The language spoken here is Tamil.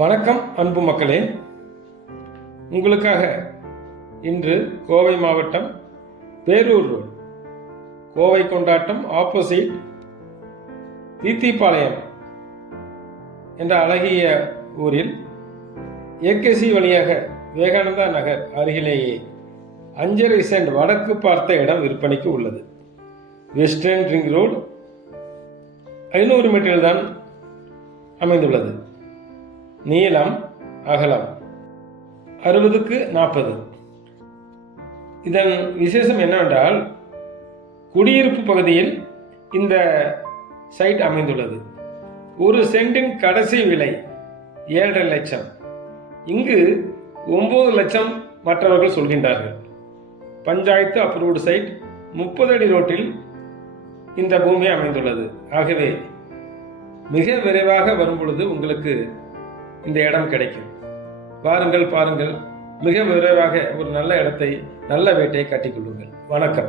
வணக்கம் அன்பு மக்களே, உங்களுக்காக இன்று கோவை மாவட்டம் பேரூர் ரோடு கோவை கொண்டாட்டம் ஆப்போசிட் தீத்திப்பாளையம் என்ற அழகிய ஊரில் ஏகேசி வழியாக விவேகானந்தா நகர் அருகிலேயே 5.5 சென்ட் வடக்கு பார்த்த இடம் விற்பனைக்கு உள்ளது. வெஸ்டர்ன் ரிங் ரோடு 500 மீட்டரில் தான் அமைந்துள்ளது. நீளம் அகலம் 60க்கு 40. இதன் விசேஷம் என்னவென்றால், குடியிருப்பு பகுதியில் இந்த சைட் அமைந்துள்ளது. ஒரு சென்டின் கடைசி விலை 7.5 லட்சம். இங்கு 9 லட்சம் மற்றவர்கள் சொல்கின்றார்கள். பஞ்சாயத்து அப்ரூவ்டு சைட், 30 அடி ரோட்டில் இந்த பூமி அமைந்துள்ளது. ஆகவே மிக விரைவாக வரும் பொழுது உங்களுக்கு இந்த இடம் கிடைக்கும். பாருங்கள், மிக விரைவாக ஒரு நல்ல இடத்தை, நல்ல வீட்டை கட்டிக்கொள்ளுங்கள். வணக்கம்.